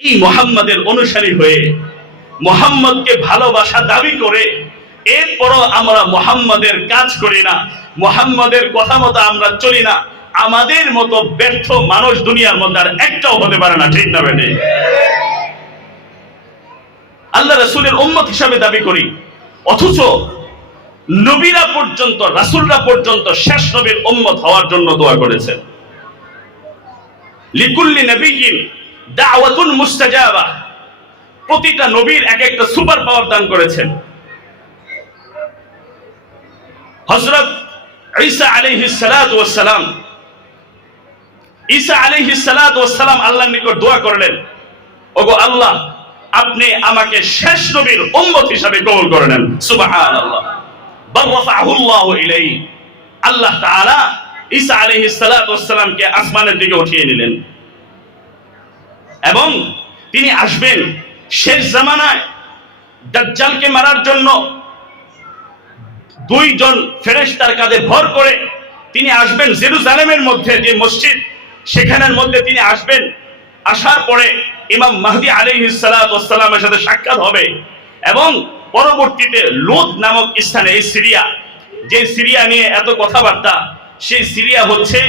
এই মুহাম্মাদের অনুসারী হয়ে মুহাম্মদকে ভালোবাসা দাবি করে এরপরও আমরা মুহাম্মাদের কাজ করি না, মুহাম্মাদের কথা মতো আমরা চলি না, আমাদের মতো ব্যর্থ মানুষ দুনিয়ার মধ্যে আর একটাও হতে পারে না। ঠিক না বেটে? আল্লাহ রাসূলের উম্মত হিসাবে দাবি করি, অথচ নবীরা পর্যন্ত, রাসূলরা পর্যন্ত শেষ নবীর উম্মত হওয়ার জন্য দোয়া করেছেন। লিকুল্লি নবিয়্যিন দাওয়াতুন মুস্তাজাবা, প্রতিটা নবীর এক একটা সুপার পাওয়ার দান করেছেন। হযরত ঈসা আলাইহিস সালাতু ওয়াস সালাম, ঈসা আলাইহিস সালাতু ওয়াস সালাম আল্লাহর নিকট দোয়া করলেন, ওগো আল্লাহ, আপনি আমাকে শেষ নবীর উম্মত হিসাবে কবুল করে নেন। সুবহানাল্লাহ। বাল রাফাহুল্লাহু ইলাইহি, আল্লাহ তাআলা ঈসা আলাইহিস সালাতু ওয়াস সালামকে আসমানের দিকে উঠিয়ে নিলেন এবং তিনি আসবেন শেষ জামানায় দাজ্জালকে মারার জন্য। দুইজন ফেরেশতার কাঁধে ভর করে তিনি আসবেন জেরুজালেমের মধ্যে যে মসজিদ, সেখানের মধ্যে তিনি আসবেন। আসার পরে ইমাম মাহদী আলাইহিস সালাতু ওয়াস সালামের সাথে সাক্ষাৎ হবে এবং পরবর্তীতে লুত নামক স্থানে, এই সিরিয়া, যে সিরিয়া নিয়ে এত কথাবার্তা, সেই সিরিয়া হচ্ছে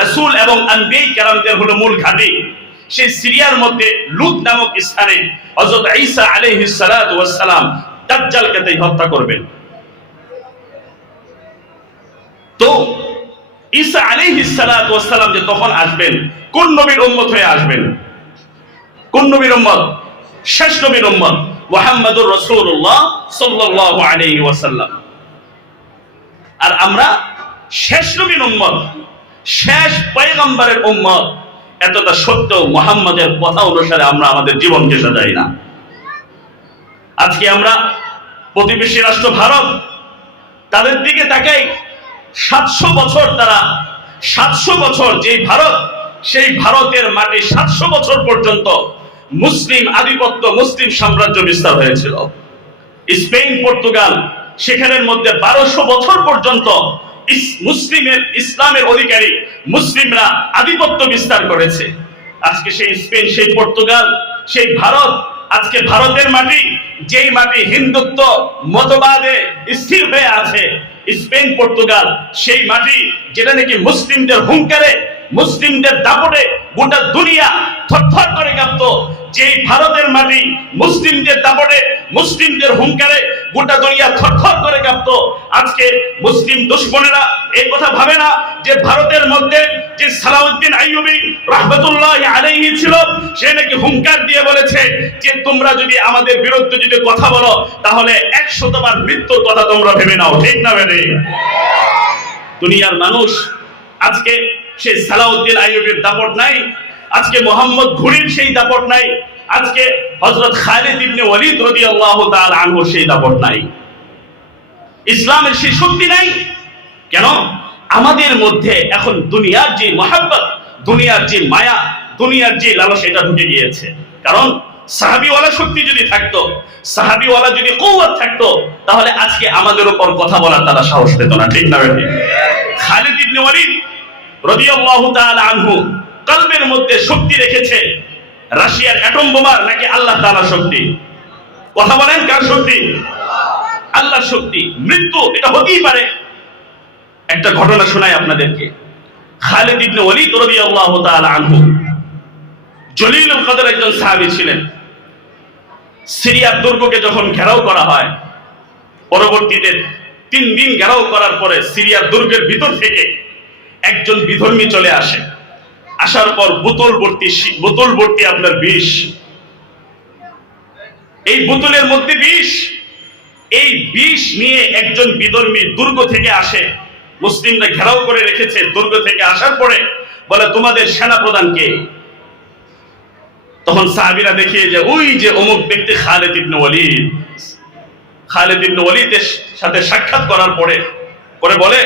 রাসূল এবং আনবিয়া কেরামদের হলো মূল ঘাঁটি। সেই সিরিয়ার মধ্যে লুত নামক স্থানে হযরত ঈসা আলাইহিস সালাতু ওয়াস সালাম দাজ্জালকে হত্যা করবেন। তো ঈসা আলাইহিস সালাতু ওয়াস সালাম যে তখন আসবেন, কোন নবীর উম্মত হয়ে আসবেন? কোন নবীর উম্মত? শেষ নবীর উম্মত মুহাম্মদুর রাসূলুল্লাহ সাল্লাল্লাহু আলাইহি ওয়াসাল্লাম। আর আমরা শেষ নবীর উম্মত, শেষ পয়গম্বরের উম্মত। এতটা সত্ত্বেও মুহাম্মাদের কথা অনুসারে আমরা আমাদের জীবনকে সাজাই না। আজকে আমরা প্রতিবেশী রাষ্ট্র ভারত, তাদের দিকে তাকাই। 700 বছর তারা, 700 বছর যে ভারত, সেই ভারতের মাটি 700 বছর পর্যন্ত মুসলিম আধিপত্য, মুসলিম সাম্রাজ্য বিস্তার হয়েছিল। স্পেন, পর্তুগাল, সেখানের মধ্যে 1200 বছর পর্যন্ত ইসলামের অধিকারী মুসলিমরা আধিপত্য বিস্তার করেছে। আজকে সেই স্পেন, সেই পর্তুগাল, সেই ভারত, আজকে ভারতের মাটি, যেই মাটি হিন্দুত্ব মতবাদে স্থির হয়ে আছে, স্পেন, পর্তুগাল, সেই মাটি যেটা নাকি মুসলিমদের হুঙ্কারে, মুসলিমদের দাপটে গোটা দুনিয়া থরথর করে কাঁপত, যেই ভারতের মাটি মুসলিমদের দাপটে, মুসলিমদের হুঙ্কারে গোটা দুনিয়া থরথর করে কাঁপত। আজকে মুসলিম দুশমনেরা এই কথা ভাবে না যে ভারতের মধ্যে যে সালাউদ্দিন আইয়ুবী রাহমাতুল্লাহি আলাইহি ছিল, সে নাকি হুঙ্কার দিয়ে বলেছে যে তোমরা যদি আমাদের বিরুদ্ধে যদি কথা বলো তাহলে 100 বার মৃত্যুর কথা তোমরা ভেবে নাও। ঠিক না বেরে? দুনিয়ার মানুষ আজকে সেই সালাউদ্দিন আইয়ুবীর দাপট নাই, আজকে মোহাম্মদ ঘুরির সেই দাপট নাই, আজকে হযরত খালিদ ইবনে ওয়ালিদ রাদিয়াল্লাহু তাআলা আনহু সেই দাপট নাই, ইসলামের সেই শক্তি নাই। কেন? আমাদের মধ্যে এখন দুনিয়ার যে মহব্বত, দুনিয়ার যে মায়া, দুনিয়ার যে লালসা, এটা ঢুকে গিয়েছে। কারণ সাহাবীওয়ালা শক্তি যদি থাকতো, সাহাবীওয়ালা যদি কুওয়াত থাকতো, তাহলে আজকে আমাদের উপর কথা বলার তারা সাহস পেত না। ঠিক না বেঠিক? খালিদ ইবনে ওয়ালিদ রাদিয়াল্লাহু তাআলা আনহু কলবের মধ্যে শক্তি রেখেছে। রাশিয়ার অ্যাটম বোমার নাকি আল্লাহ তাআলার শক্তি? কথা বলেন, কার শক্তি? আল্লাহর শক্তি। মৃত্যু এটা হতেই পারে। একটা ঘটনা শোনাই আপনাদেরকে। খালিদ ইবনে ওয়ালিদ রাদিয়াল্লাহু তাআলা আনহু জলিলুল কদর একজন সাহাবী ছিলেন। সিরিয়ার দুর্গকে যখন ঘেরাও করা হয়, পরবর্তীতে 3 দিন ঘেরাও করার পরে সিরিয়ার দুর্গের ভিতর থেকে একজন বিধর্মী চলে আসে। আসার পর বোতল ভর্তি আপনার বিষ, এই বোতলের মধ্যে বিষ। এই বিষ নিয়ে একজন বিধর্মী দুর্গ থেকে আসে, মুসলিমরা ঘেরাও করে রেখেছে। দুর্গ থেকে আসার পরে বলে, তোমাদের সেনা প্রধান কে? তখন সাহাবীরা দেখিয়ে যে ওই যে অমুক ব্যক্তি খালিদ ইবনে ওয়ালিদ। খালিদ ইবনে ওয়ালিদের সাথে সাক্ষাৎ করার পরে বলে,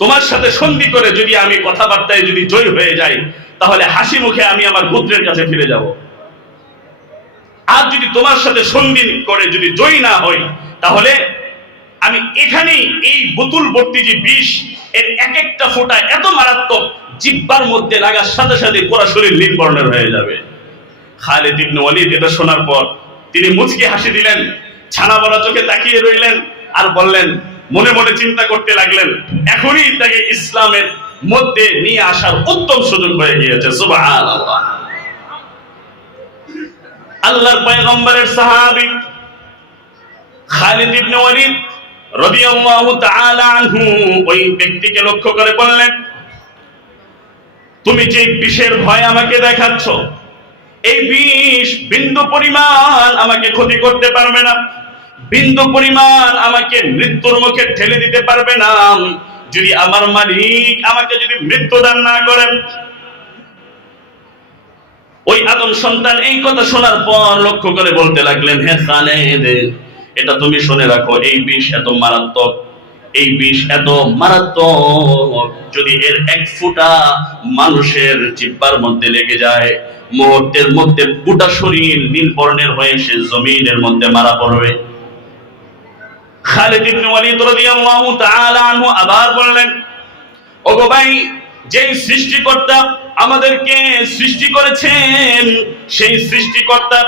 তোমার সাথে সন্ধি করে যদি আমি কথাবার্তায় যদি জয় হয়ে যাই, তাহলে হাসি মুখে আমি আমার পুত্রের কাছে ফিরে যাব। আর যদি তোমার সাথে সন্ধি করে যদি জয় না হই, তাহলে আমি এখানেই এই বোতল ভর্তি যে বিষ, এর এক একটা ফোঁটা এত মারাত্মক, জিহ্বার মধ্যে লাগার সাথে সাথে পুরো শরীর নীল বর্ণের হয়ে যাবে। খালিদ ইবনে ওয়ালিদ এটা শোনার পর তিনি মুচকি হাসি দিলেন, ছানা বড়া চোখে তাকিয়ে রইলেন, আর বললেন, মনে মনে চিন্তা করতে লাগলেন, এখনই তাকে ইসলামের মধ্যে নিয়ে আসার উত্তম সুযোগ হয়ে গিয়েছে। সুবহানাল্লাহ। আল্লাহর পয়গম্বরের সাহাবী খালিদ ইবনে ওয়ালিদ রাদিয়াল্লাহু তাআলা আনহু ওই ব্যক্তিকে লক্ষ্য করে বললেন, তুমি যে বিষের ভয় আমাকে দেখাচ্ছ, এই বিষ বিন্দু পরিমাণ আমাকে ক্ষতি করতে পারবে না, বিন্দু পরিমাণ আমাকে মৃত্যুর মুখে ঠেলে দিতে পারবে না, যদি আমার মালিক আমাকে যদি মৃত্যুদান না করেন। ওই আদম সন্তান এই কথা শোনার পর লক্ষ্য করে বলতে লাগলেন, হে খালিদ, এটা তুমি শুনে রাখো, এই বিষ এত মারাত্মক, এই বিষ এত মারাত্মক, যদি এর এক ফোঁটা মানুষের জিহ্বার মধ্যে লেগে যায়, মুহূর্তের মধ্যে গোটা শরীর নীল বর্ণের হয়ে সে জমিনের মধ্যে মারা পড়বে। খালিদ ইবনে ওয়ালিদ রাদিয়াল্লাহু তাআলা আনহু আবার বললেন, ওগো ভাই, যেই সৃষ্টিকর্তা আমাদেরকে সৃষ্টি করেছেন, সেই সৃষ্টিকর্তা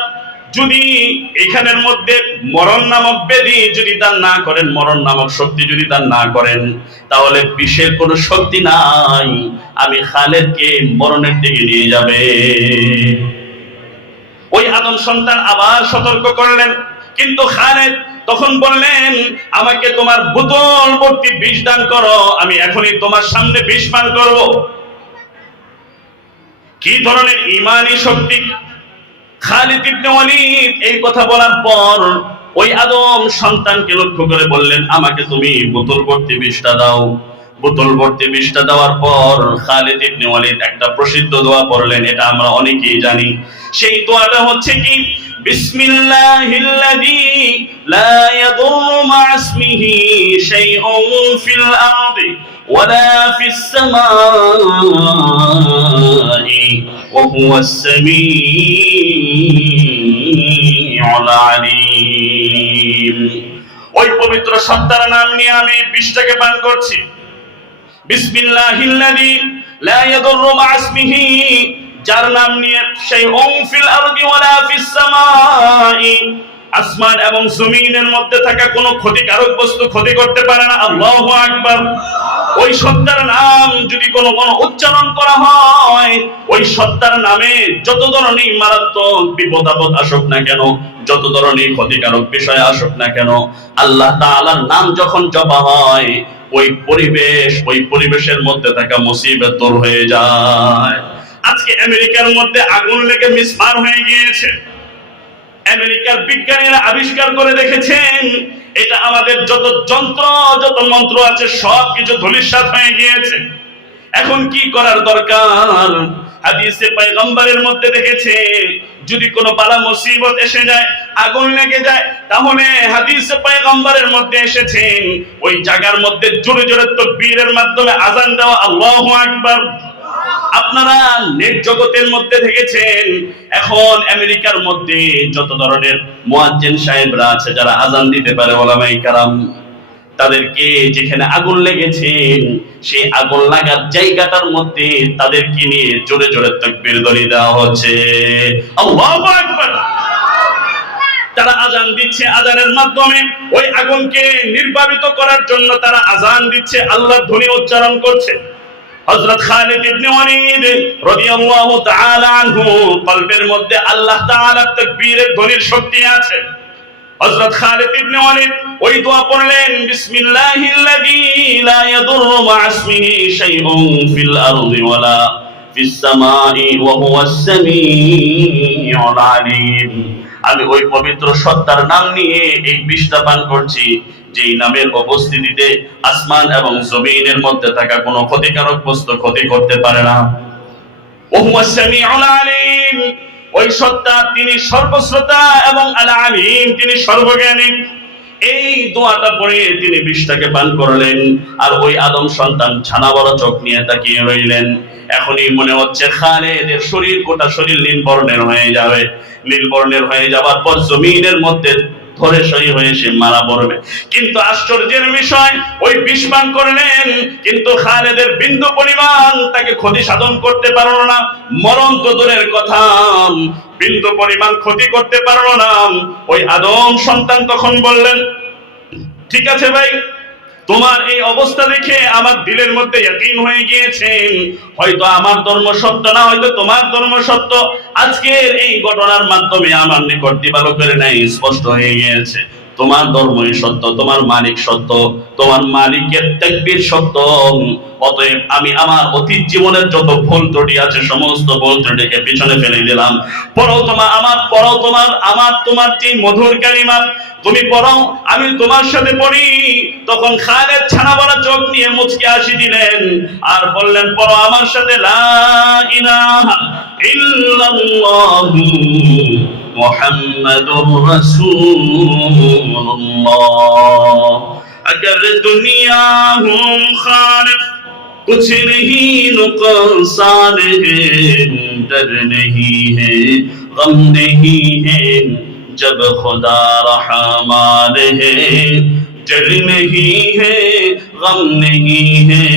যদি এখানের মধ্যে মরণ নামক ব্যাধি যদি দান না করেন, মরণ নামক শক্তি যদি দান না করেন, তাহলে বিষের কোনো শক্তি নাই, আমি খালিদকে মরণের দিকে নিয়ে যাবে। ওই আদম সন্তান আবার সতর্ক করলেন, কিন্তু খালিদ তখন বললেন, আমাকে তোমার বোতল ভর্তি বিষ দান করো, আমি এখনই তোমার সামনে বিষ পান করব। কি ধরনের ঈমানী শক্তি! খালিদ ইবনে ওয়ালিদ এই কথা বলার পর ওই আদম সন্তানকে লক্ষ্য করে বললেন, আমাকে তুমি বোতল ভর্তি বিষটা দাও। বোতল ভর্তি বিষটা দেওয়ার পর খালিদ ইবনে ওয়ালিদ একটা প্রসিদ্ধ দোয়া পড়লেন, এটা আমরা অনেকেই জানি। সেই দোয়াটা হচ্ছে কি, বিসমিল্লাহিল্লাযী লা ইয়াদুররু মা ইসমিহি শাইউন ফিল আরদি ওয়ালা ফিস সামাই ওয়া হুয়াস সামিউল আলীম। ওই পবিত্র সত্তার নাম নিয়ে আমি বিষটাকে পান করছি। বিসমিল্লাহিল্লাযী লা ইয়াদুররু মা ইসমিহি, যার নাম নিয়ে সেই ফিল আরদি ওয়ালা ফিস সামাই, আসমান এবং জমিনের মধ্যে থাকা কোনো ক্ষতিকারক বস্তু ক্ষতি করতে পারে না। আল্লাহু আকবার। ওই সত্তার নাম যদি কোনো উচ্চারণ করা হয়, ওই সত্তার নামে যত ধরনের মারাত্মক বিপদ আপদ আসুক না কেন, যত ধরনের ক্ষতিকারক বিষয় আসুক না কেন, আল্লাহ তাআলার নাম যখন জপা হয়, ওই পরিবেশের মধ্যে থাকা মুসিবত দূর হয়ে যায়। আজকে আমেরিকার মধ্যে আগুন লেগে মিসমার হয়ে গিয়েছে। আমেরিকার বিজ্ঞানীরা আবিষ্কার করে দেখেছেন, এটা আমাদের যত যন্ত্র যত মন্ত্র আছে সব কিছু ধূলিসাৎ হয়ে গিয়েছে। এখন কি করার দরকার? হাদিসে পয়গম্বরের মধ্যে দেখেছে, যদি কোনো বালা মুসিবত এসে যায়, আগুন লেগে যায়, তাহলে হাদিসে পয়গম্বরের মধ্যে এসেছেন ওই জায়গার মধ্যে জোরে জোরে তাকবীরের মাধ্যমে আযান দেওয়া। আল্লাহু আকবার। আপনারা নেট জগতের মধ্যে দেখেছেন, এখন আমেরিকার মধ্যে যত ধরনের মুয়াজ্জিন সাহেবরা আছে যারা আযান দিতে পারে, ওলামায়ে কেরাম, তাদেরকে যেখানে আগুন লেগেছে সেই আগুন লাগার জায়গাটার মধ্যে তাদেরকে নিয়ে জোরে জোরে তাকবীর ধ্বনি দেওয়া হচ্ছে। আল্লাহু আকবার। তারা আযান দিচ্ছে, আযানের মাধ্যমে ওই আগুনকে নির্বাপিত করার জন্য তারা আযান দিচ্ছে, আল্লাহর ধ্বনি উচ্চারণ করছে। হযরত খালিদ ইবনে ওয়ালিদ রাদিয়াল্লাহু তাআলা আনহু কলবের মধ্যে আল্লাহ তাআলার তাকবীরের ধ্বনির শক্তি আছে। হযরত খালিদ ইবনে ওয়ালিদ ওই দোয়া পড়লেন, বিসমিল্লাহিল্লাযী লা ইয়াদুররু মা ইসমিহি শাইউন ফিল আরদি ওয়ালা ফিস সামাই ওয়া হুয়াস সামিউল আলীম। আমি ওই পবিত্র সত্তার নাম নিয়ে এই বিষটা পান করছি, যেই নামের উপস্থিতিতে আসমান এবং জমিনের মধ্যে থাকা কোনো ক্ষতিকারক বস্তু ক্ষতি করতে পারে না। ওয়া হুয়াস সামিউল আলীম। ওই সত্তা তিনি সর্বশ্রোতা এবং আল আলীম, তিনি সর্বজ্ঞানী। এই দোয়াটা পড়ে তিনি বিষটাকে পান করলেন, আর ওই আদম সন্তান ছানা বড় চোখ নিয়ে তাকিয়ে রইলেন। এখনই মনে হচ্ছে খালিদের শরীর, গোটা শরীর নীল বর্ণের হয়ে যাবে। নীল বর্ণের হয়ে যাওয়ার পর জমিনের মধ্যে ধরে সই হয়ে সে মারা পড়বে। কিন্তু আশ্চর্যের বিষয়, ওই বিষ পান করলেন, কিন্তু খালিদের বিন্দু পরিমাণ তাকে ক্ষতি সাধন করতে পারল না। মরণ তো দূরের কথা, বিন্দু পরিমাণ ক্ষতি করতে পারলো না। ওই আদম সন্তান তখন বললেন, ঠিক আছে ভাই, তোমার এই অবস্থা দেখে আমার দিলের মধ্যে ইয়াকিন হয়ে গিয়েছে, হয়তো আমার ধর্ম সত্য না, হয়তো তোমার ধর্ম সত্য। আজকের এই ঘটনার মাধ্যমে আমার নিকট ভালো করে নাই স্পষ্ট হয়ে গিয়েছে, তোমার ধর্মই সত্য, তোমার মালিক সত্য, তোমার মালিকের তাকবীর সত্য। অতএব আমি আমার অতীত জীবনের যত ভুল ত্রুটি আছে সমস্ত ভুল ত্রুটিকে পিছনে ফেলে দিলাম। পড়ো তোমার যে মধুর কালিমা তুমি পড়ো, আমি তোমার সাথে পড়ি। তখন খালেদ ছানা ভরা চোখ নিয়ে মুচকি হাসি দিলেন আর বললেন, পড়ো আমার সাথে, লা ইলাহা ইল্লাল্লাহু মুহাম্মাদুর রাসূলুল্লাহ। अगर दुनिया हूँ खालिक कुछ नहीं नुकसान है, डर नहीं है गम नहीं है, जब खुदा रहमान है, डर नहीं है गम नहीं है,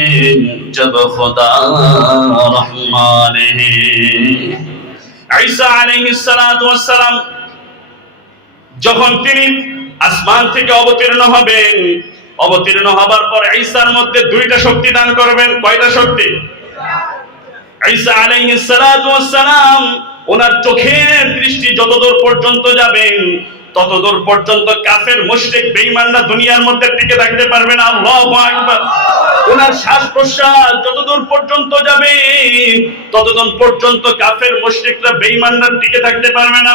जब खुदा रहमान है। ঈসা আলাইহিস সালাতু ওয়াস সালাম যখন তিনি আসমান থেকে অবতীর্ণ হবেন, অবতীর্ণ হবার পর ঈসার মধ্যে দুইটা শক্তি দান করবেন। কয়টা শক্তি? ঈসা আলাইহিস সালাতু ওয়াস সালাম ওনার চোখের দৃষ্টি যতদূর পর্যন্ত যাবেন ততদূর পর্যন্ত কাফের মুশরিক বেঈমানরা দুনিয়ার মধ্যে টিকে থাকতে পারবে না। আল্লাহু আকবার। ওনার শ্বাস প্রশ্বাস যতদূর পর্যন্ত যাবে ততদূর পর্যন্ত কাফের মুশরিকরা বেঈমানরা টিকে থাকতে পারবে না।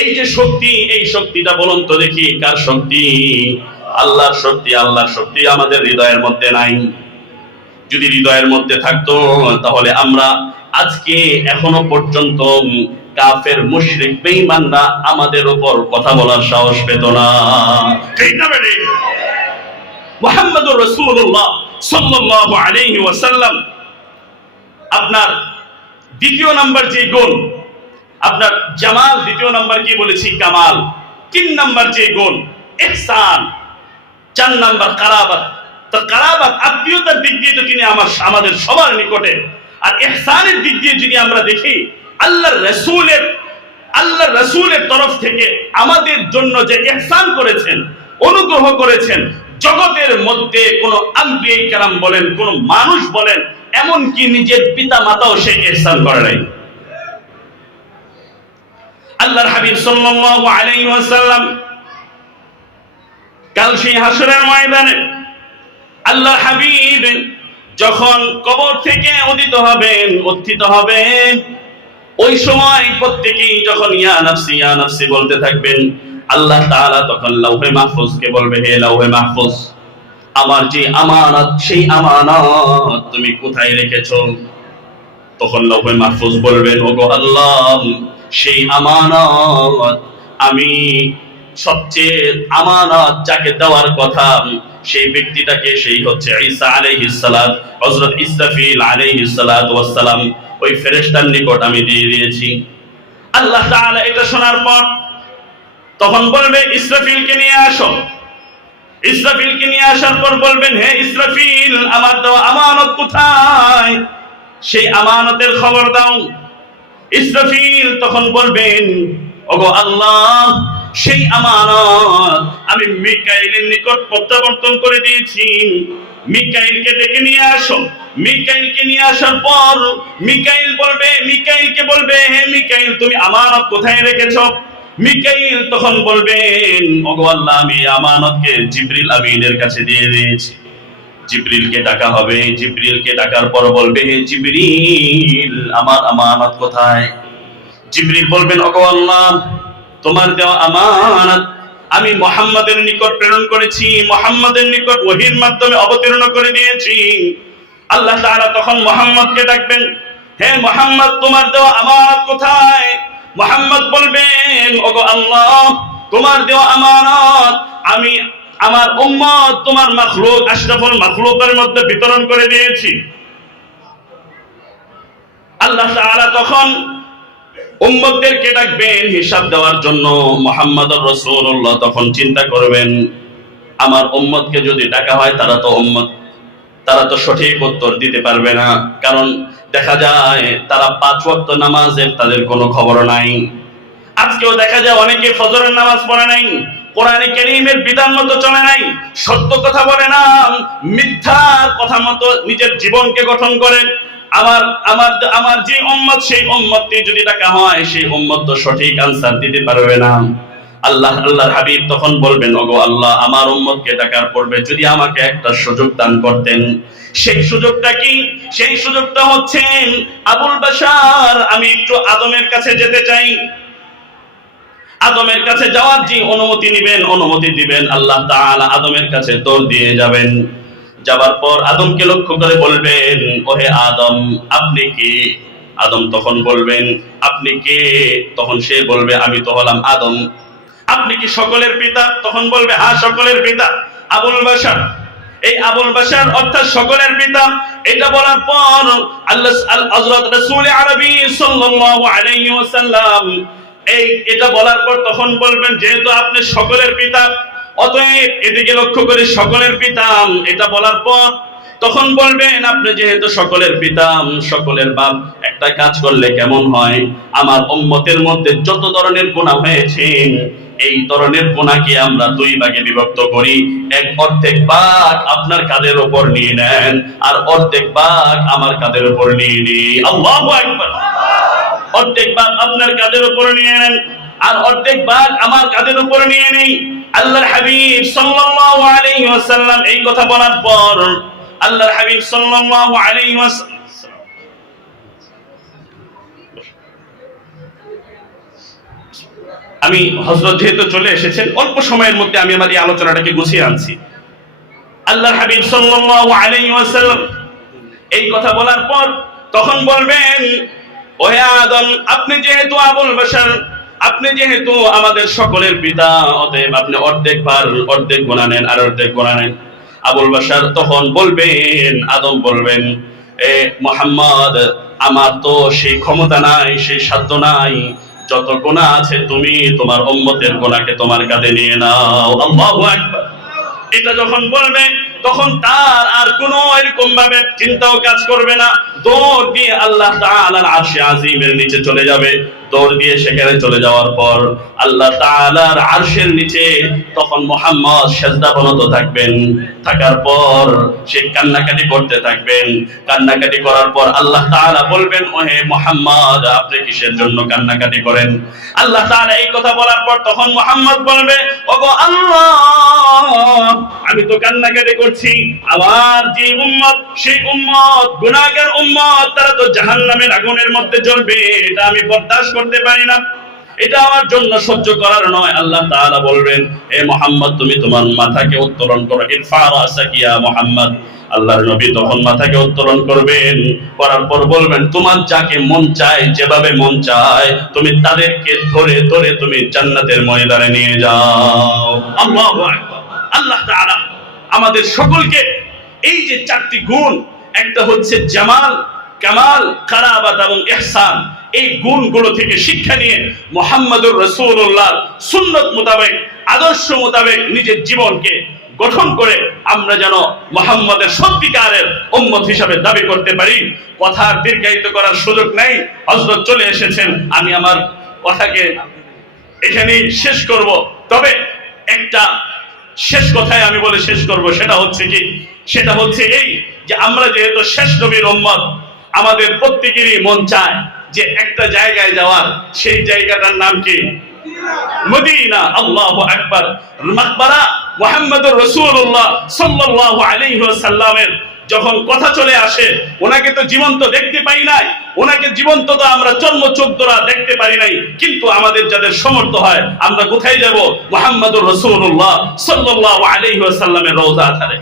এই যে শক্তি, এই শক্তিটা বলুন তো দেখি কার শক্তি? আল্লাহর শক্তি। আল্লাহর শক্তি আমাদের হৃদয়ের মধ্যে নাই। যদি হৃদয়ের মধ্যে থাকতো তাহলে আমরা আজকে এখনো পর্যন্ত কাফের মুশরিক বেঈমানরা আমাদের উপর কথা বলার সাহস পেত না। ঠিক না বেটি? মুহাম্মদুর রাসূলুল্লাহ সাল্লাল্লাহু আলাইহি ওয়াসাল্লাম আপনার দ্বিতীয় নাম্বার যে গুণ, আপনার জামাল, দ্বিতীয় নাম্বার কি বলেছি? কামাল। 3 নাম্বার যে গুণ ইহসান, 4 নাম্বার কারাবাত। তো কারাবাত আত্মীয়তার দিক দিয়ে তো তিনি আমাদের সবার নিকটে, আর ইহসানের দিক দিয়ে যদি আমরা দেখি আল্লাহর রাসূলের তরফ থেকে আমাদের জন্য যে ইহসান করেছেন, অনুগ্রহ করেছেন, জগতের মধ্যে কোন আম্বিয়া কেরাম বলেন, কোন মানুষ বলেন, এমনকি নিজের পিতা মাতাও সেই ইহসান করে নাই। আল্লাহর হাবিব সাল্লাল্লাহু আলাইহি ওয়াসাল্লাম কাল সেই হাসরের ময়দানে আল্লাহর হাবিব যখন কবর থেকে উত্থিত হবেন, ওই সময় প্রত্যেকেই যখন ইয়া নাফসি বলতে থাকবেন, আল্লাহ তাআলা তখন লাউহে মাহফুজকে বলবে, হে লাউহে মাহফুজ, আমার যে আমানত, সেই আমানত তুমি কোথায় রেখেছো? তখন লাউহে মাহফুজ বলবেন, ওগো আল্লাহ, সেই আমানত আমি সবচেয়ে আমানত যাকে দেওয়ার কথা সেই ব্যক্তিটাকে, সেই হচ্ছে ঈসা আলাইহিস সালাত, হযরত ইসরাফিল আলাইহিস সালাতু ওয়াস সালাম, ওই ফেরেশতার নিকট আমি দিয়ে দিয়েছি। আল্লাহ তাআলা এটা শোনার পর তখন বলবে, ইসরাফিলকে নিয়ে আসো। ইসরাফিলকে নিয়ে আসার পর বলবেন, হে ইসরাফিল, আমার দেওয়া আমানত কোথায়? সেই আমানতের খবর দাও। ইসরাফিল তখন বলবেন, ওগো আল্লাহ, সেই আমানত আমি মিকাইলের নিকট প্রত্যাবর্তন করে দিয়েছি। মিকাইলকে ডেকে নিয়ে আসো। মিকাইলকে নিয়ে আসার পর মিকাইলকে বলবে, হে মিকাইল, তুমি আমানত কোথায় রেখেছো? মিকাইল তখন বলবেন, ওগো আল্লাহ, আমি আমানতকে জিবরিল আমিনের কাছে দিয়ে দিয়েছি। জিবরিলকে ডাকা হবে। জিবরিলকে ডাকার পর বলবে, হে জিবরিল, আমার আমানত কোথায়? জিবরিল বলবেন, ওগো আল্লাহ, তোমার দেওয়া আমানত আমি মুহাম্মাদের নিকট প্রেরণ করেছি, মুহাম্মাদের নিকট ওহীর মাধ্যমে অবতীর্ণ করে দিয়েছি। আল্লাহ তাআলা তখন মুহাম্মদকে ডাকবেন, হে মুহাম্মদ, তোমার দেওয়া আমানত কোথায়? মুহাম্মদ বলবেন, ওগো আল্লাহ, তোমার দেওয়া আমানত আমি আমার উম্মত, তোমার মাখলুক, আশরাফুল মাখলুকের মধ্যে বিতরণ করে দিয়েছি। আল্লাহ তাআলা তখন উম্মতদেরকে ডাকবেন হিসাব দেওয়ার জন্য। মুহাম্মদুর রাসূলুল্লাহ তখন চিন্তা করবেন, আমার উম্মতকে যদি ডাকা হয় তারা তো উম্মত, তারা তো সঠিক উত্তর দিতে পারবে না, কারণ দেখা যায় তারা 5 ওয়াক্ত নামাজের তাদের কোনো খবর নাই। আজকেও দেখা যায় অনেকে ফজরের নামাজ পড়ে নাই, কোরআনে কারীমের বিধান মতো চলে নাই, সত্য কথা বলে না, মিথ্যা কথা মতো নিজের জীবনকে গঠন করেন। আমার আমার আমার যে উম্মত, সেই উম্মতটি যদি ডাকা হয়, সেই উম্মত তো সঠিক আনসার দিতে পারবে না। আল্লাহর হাবিব তখন বলবেন, ওগো আল্লাহ, আমার উম্মতকে ডাকার পূর্বে যদি আমাকে একটা সুযোগ দান করতেন। সেই সুযোগটা কি? সেই সুযোগটা হচ্ছে, আবুল বাশার, আমি একটু আদমের কাছে যেতে চাই। আদমের কাছে যাওয়ার যে অনুমতি নেবেন, অনুমতি দিবেন আল্লাহ তাআলা। আদমের কাছে দৌড় দিয়ে যাবেন। যাবার পর আদমকে লক্ষ্য করে বলবেন, ওহে আদম, আপনি কে? আদম তখন বলবেন, আপনি কে? তখন সে বলবে, আমি তো হলাম আদম। আপনি কি সকলের পিতা? তখন বলবে, হ্যাঁ, সকলের পিতা। আবুল বাশার, এই আবুল বাশার অর্থাৎ সকলের পিতা। এটা বলার পর আল্লাহ হযরত রাসূল আরবী সাল্লাল্লাহু আলাইহি ওয়াসাল্লাম এটা বলার পর তখন বলবেন, যেহেতু আপনি সকলের পিতা, অতএব এদিকে লক্ষ্য করে সকলের পিতা। এটা বলার পর তখন বলবেন, আপনি যেহেতু সকলের পিতা, সকলের বাপ, একটা কাজ করলে কেমন হয়, আমার উম্মতের মধ্যে যত ধরনের গুনাহ হয়েছে, এই ধরনের গুনাহকে আমরা 2 ভাগে বিভক্ত করি। অর্ধেক ভাগ আপনার কাঁধের উপর নিয়ে নেন, আর অর্ধেক ভাগ আমার কাঁধের উপর নিয়ে নিই। আল্লাহু আকবার। অর্ধেক ভাগ আপনার কাঁধের উপর নিয়ে নেন, আর অর্ধেক ভাগ আমার কাঁধের উপর নিয়ে নেই। আল্লাহর হাবিব সাল্লাল্লাহু আলাইহি ওয়াসাল্লাম এই কথা বলার পর আল্লাহর হাবিব সাল্লাল্লাহু আলাইহি ওয়াসাল্লাম, আমি হযরত যেহেতু চলে এসেছেন, অল্প সময়ের মধ্যে আমি আমার এই আলোচনাটাকে গুছিয়ে আনছি। আল্লাহর হাবিব সাল্লাল্লাহু আলাইহি ওয়াসাল্লাম এই কথা বলার পর তখন বলবেন, ওহে আদম, আপনি যেহেতু আবুল বাশার, আপনি যেহেতু আমাদের সকলের পিতা, অতএব আপনি অর্ধেক গুনাহ নেন, আর অর্ধেক গুনাহ নেন। আবুল বাশার তখন বলবেন, আদম বলবেন, এ মুহাম্মদ, আমার তো সেই ক্ষমতা নাই, সেই সাধ্য নাই, যত গুনাহ আছে তুমি তোমার উম্মতের গুনাহকে তোমার কাঁধে নিয়ে নাও। আল্লাহু আকবার। এটা যখন বলবে তখন তার আর কোনো এরকম ভাবে চিন্তাও কাজ করবে না, দৌড় দিয়ে আল্লাহ তাআলার আরশে আজিমের নিচে চলে যাবে। দৌড় দিয়ে সেখানে চলে যাওয়ার পর আল্লাহ তাআলার আরশের নিচে তখন মুহাম্মদ সিজদাবনত থাকবেন। থাকার পর সে কান্নাকাটি করতে থাকবেন। কান্নাকাটি করার পর আল্লাহ তাআলা বলবেন, ওহে মুহাম্মদ, আপনি কিসের জন্য কান্নাকাটি করেন? আল্লাহ তাআলা এই কথা বলার পর তখন মুহাম্মদ বলবে, ওগো আল্লাহ, আমি তো কান্নাকাটি করছি, আমার যে উম্মত, সেই উম্মত গুনাহগার উম্মত, তারা তো জাহান্নামের আগুনের মধ্যে জ্বলবে, এটা আমি বরদাশত করতে পারি না, এটা আমার জন্য সহ্য করার নয়। আল্লাহ তাআলা বলবেন, হে মুহাম্মদ, তুমি তোমার মাথাকে উত্তোলন করো। ইরফা রাসাকা ইয়া মুহাম্মদ। আল্লাহর নবী তখন মাথাকে উত্তোলন করবেন, করার পর বলবেন, তোমার যাকে মন চায়, যেভাবে মন চায়, তুমি তাদেরকে ধরে ধরে তুমি জান্নাতের ময়দানে নিয়ে যাও। আল্লাহু আকবার। আল্লাহ তাআলা আমাদের সকলকে এই যে 4টি গুণ, একটা হচ্ছে জামাল, কামাল, কারাবাত এবং ইহসান, এই গুণগুলো থেকে শিক্ষা নিয়ে মুহাম্মদুর রাসূলুল্লাহ সুন্নাত মোতাবেক, আদর্শ মোতাবেক নিজের জীবনকে গঠন করে আমরা যেন মুহাম্মদের সত্যিকারের উম্মত হিসাবে দাবি করতে পারি। কথা দীর্ঘায়িত করার সুযোগ নাই, হযরত চলে এসেছেন, আমি আমার কথাকে এখানেই শেষ করব। তবে একটা শেষ কথায় আমি বলে শেষ করব, সেটা হচ্ছে কি, সেটা হচ্ছে এই যে আমরা যেহেতু শেষ নবীর উম্মত, আমাদের প্রত্যেকেরই মন চায় যে একটা জায়গায় যাওয়ার, সেই জায়গাটার নাম কি? মদিনা। আল্লাহু আকবার। মাকবারা মুহাম্মদুর রাসূলুল্লাহ সাল্লাল্লাহু আলাইহি ওয়াসাল্লামের যখন কথা চলে আসে, ওনাকে তো জীবন্ত দেখতে পাই নাই, ওনাকে জীবন্ত তো আমরা চর্মচোখ দ্বারা দেখতে পারি নাই, কিন্তু আমাদের যাদের সমর্থ হয়, আমরা কোথায় যাব? মুহাম্মদুর রাসূলুল্লাহ সাল্লাল্লাহু আলাইহি ওয়াসাল্লামের রওজা ধারে।